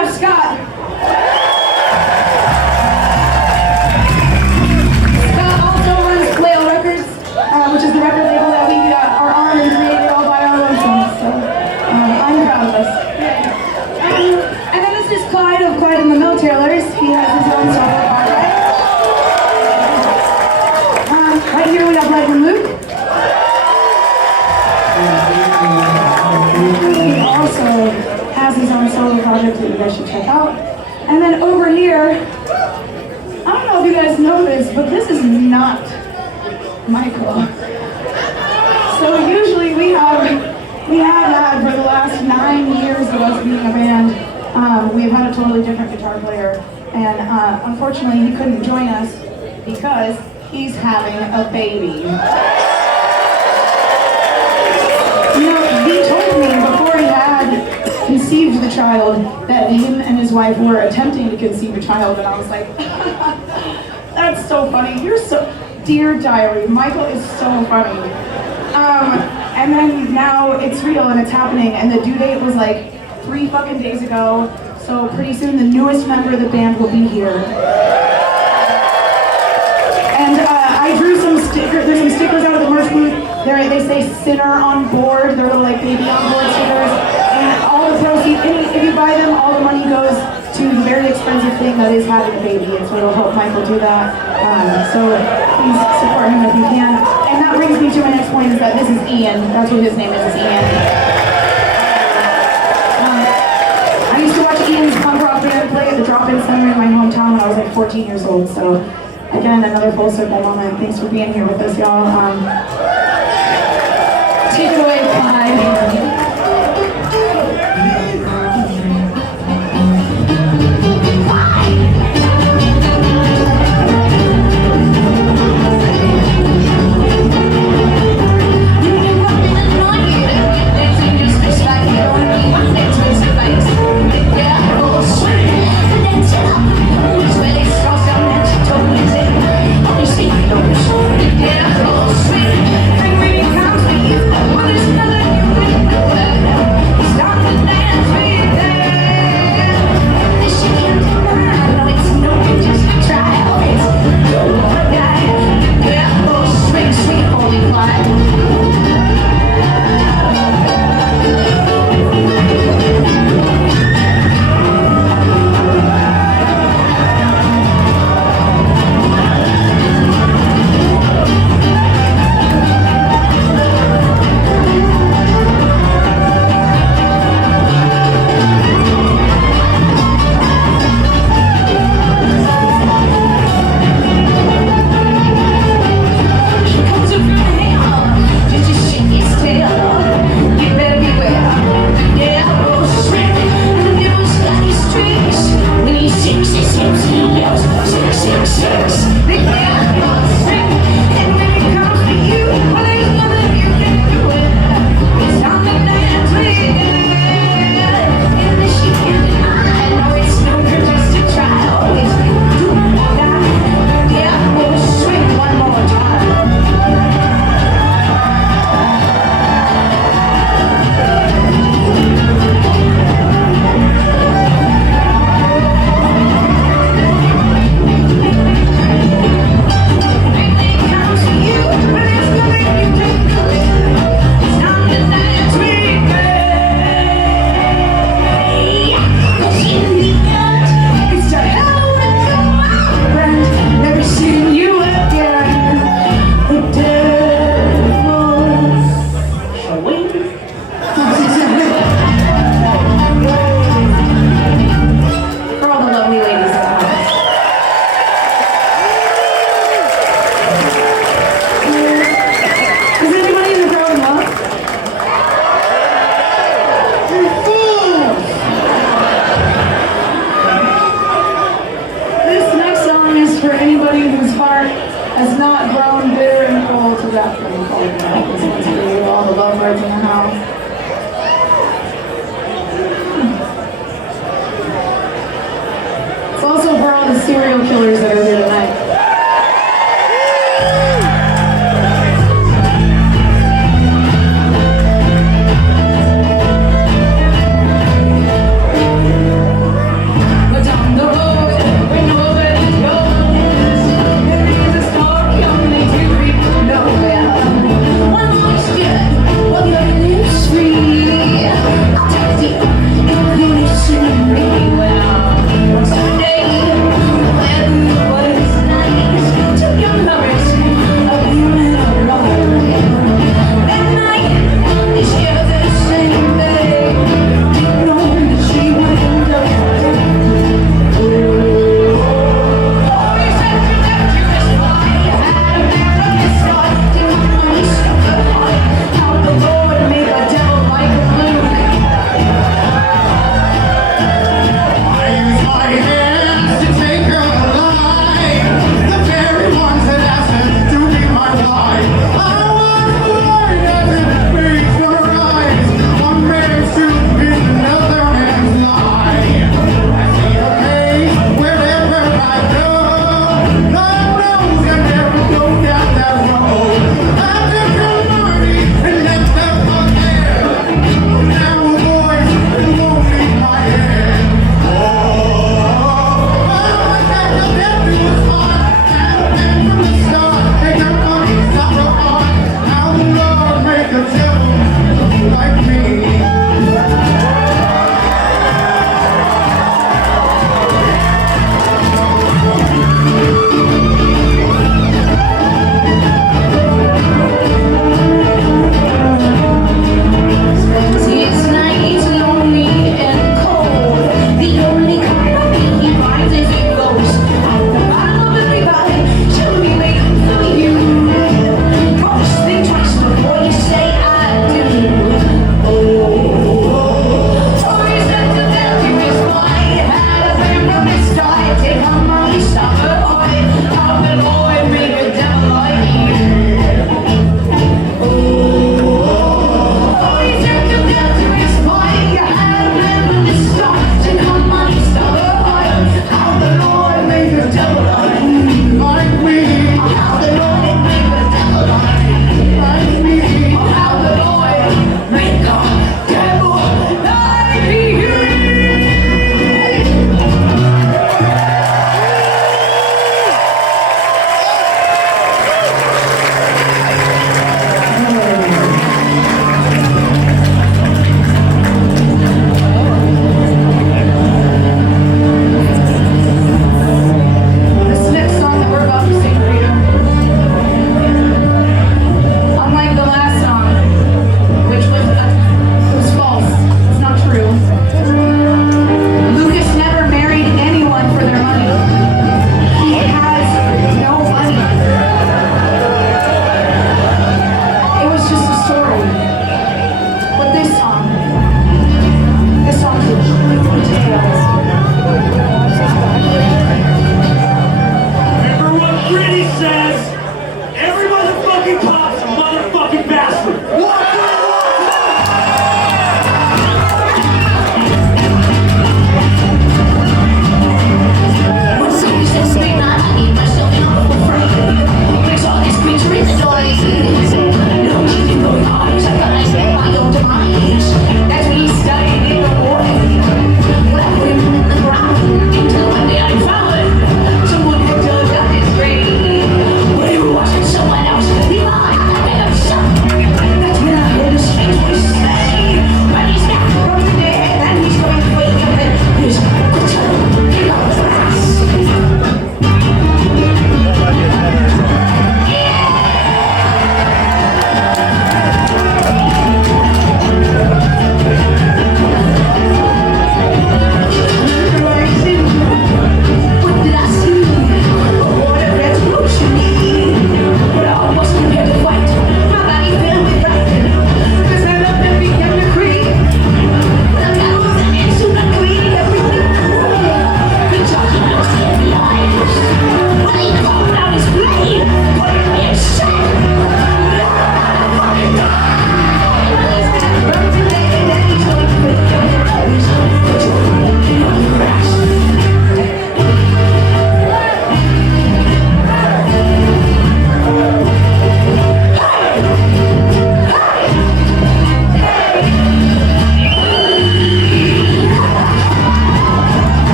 have Scott. Scott also runs Flail Records, which is the record label that we are honored and created all by our lonesome. So I'm proud of us. And then this is Clyde of Clyde and the Mill Tailors. He has his own solo project. Right here we have Mike and Luke. He also has his own solo project that you guys should check out. And then over here, I don't know if you guys know this, but this is not Michael. So usually we have had for the last 9 years of us being a band, we've had a totally different guitar player. And unfortunately he couldn't join us because he's having a baby. You know, he told me before he had conceived the child that him and his wife were attempting to conceive a child, and I was like, that's so funny. You're so, dear diary, Michael is so funny. And then now it's real and it's happening, and the due date was like 3 fucking days ago, so pretty soon the newest member of the band will be here. And I drew some stickers, there's some stickers out of the merch booth. They say sinner on board, they're little like baby on board stickers. And all the proceeds, if you buy them, all the money goes to the very expensive thing that is having a baby. And so it'll help Michael do that. So please support him if you can. And that brings me to my next point, is that this is Ian. That's what his name is Ian. I used to watch Ian's punk rock band play at the drop-in center in my hometown when I was like 14 years old. So again, another full circle moment. Thanks for being here with us, y'all. Take it away, Clyde. has not grown bitter and cold to that thing called love. This one's for you, all the lovebirds in the house. It's also for all the serial killers that are here tonight.